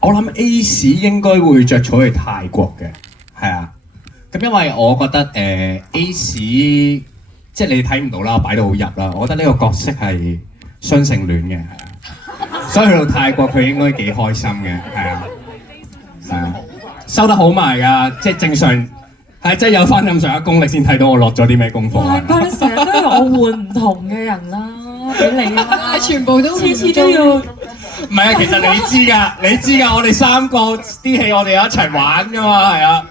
我諗 Ace 應該會着草去泰國嘅，係啊。咁因為我覺得Ace 即係你睇唔到啦，擺到好入啦。我覺得呢個角色係雙性戀嘅，係啊。所以去到泰國佢應該幾開心嘅，係啊。係啊，收得好埋㗎，即係正常係即係有翻咁上下功力先睇到我落咗啲咩功課。大哥，你成日都要我換唔同嘅人啦，俾你啦，全部都次次都要。唔係啊，其實你知㗎，我哋三個啲戲我哋有一齊玩㗎嘛，係啊。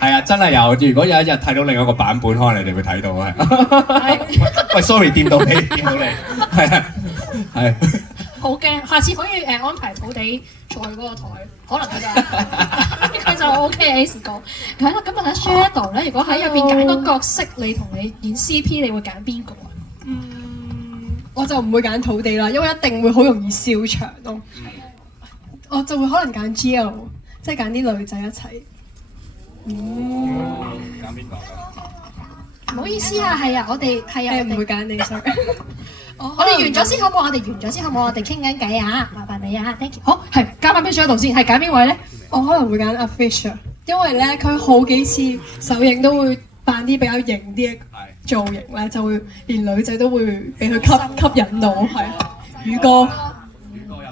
係啊，真係有。如果有一日睇到另一個版本，可能你哋會睇到係。喂，sorry，掂到你，係啊，係。好驚，下次可以安排土地坐嗰個台，可能佢就 OK Ace 哥。係啦，咁問下 Shadow 咧，如果喺入邊揀個角色，你同你演 CP，你會揀邊個啊？我就唔會揀土地啦，因為一定會好容易笑場咯。我就會可能揀 GL，即係揀啲女仔一齊。揀邊個？唔好意思啊，係啊，我哋係啊，唔會揀你，sorry。我哋完咗先好唔好？我哋完咗先好唔好？我哋傾緊偈啊，麻煩你啊 ，thank you。好，係交翻俾 Shadow 先，係揀邊位咧？我可能會揀阿 Fisher，因為咧佢好幾次首映都會扮啲比較型啲嘅造型咧，就會連女仔都會俾佢吸引到，係。宇哥有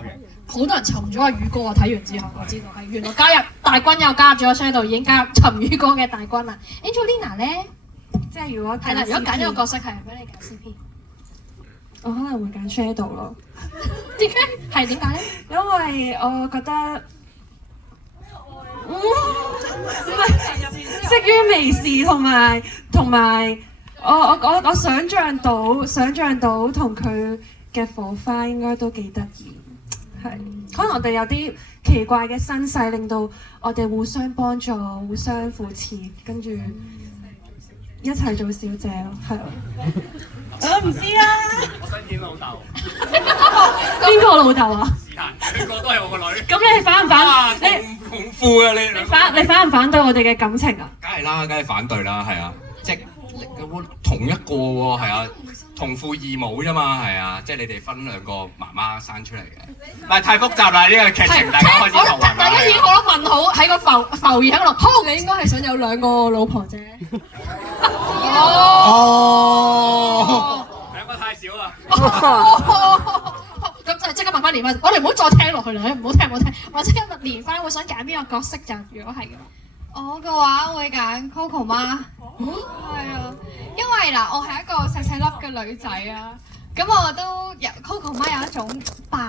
型。好多人尋咗阿宇哥啊！睇完之後我知道係原來加入大軍又加入咗 Shadow，已經加入尋宇哥嘅大軍啦。Angelina 咧，即係如果係啦，如果揀一個角色係俾你揀 CP，我可能會揀 Shadow 咯。點解？係點解咧？因為我覺得，識於微視同埋，我想像到同佢嘅火花應該都幾得意，係可能我哋有啲奇怪嘅身世，令到我哋互相幫助、互相扶持，跟住一齊做小姐咯，係。我唔知啊。我想演老豆。邊個老豆啊？是但，邊個都係我個女。咁你反唔反？同父啊你。你反唔反對我哋嘅感情啊？梗係啦，梗係反對啦，係啊，即係同一個喎，係啊，同父異母啫嘛，係啊，即係你哋分兩個媽媽生出嚟嘅，唔係太複雜啦呢個劇情，大家開始頭暈啦。大家已經好多問號喺個浮現喺度。好，你應該係想有兩個老婆啫。兩個太少啦。咁就即刻問翻連翻，我哋唔好再聽落去啦，唔好聽。我即刻問連翻，會想揀邊個角色就？如果係嘅話，我嘅話會揀 Coco 媽，係啊，因為嗱，我係一個細細粒嘅女仔啊，咁我都有 Coco 媽有一種霸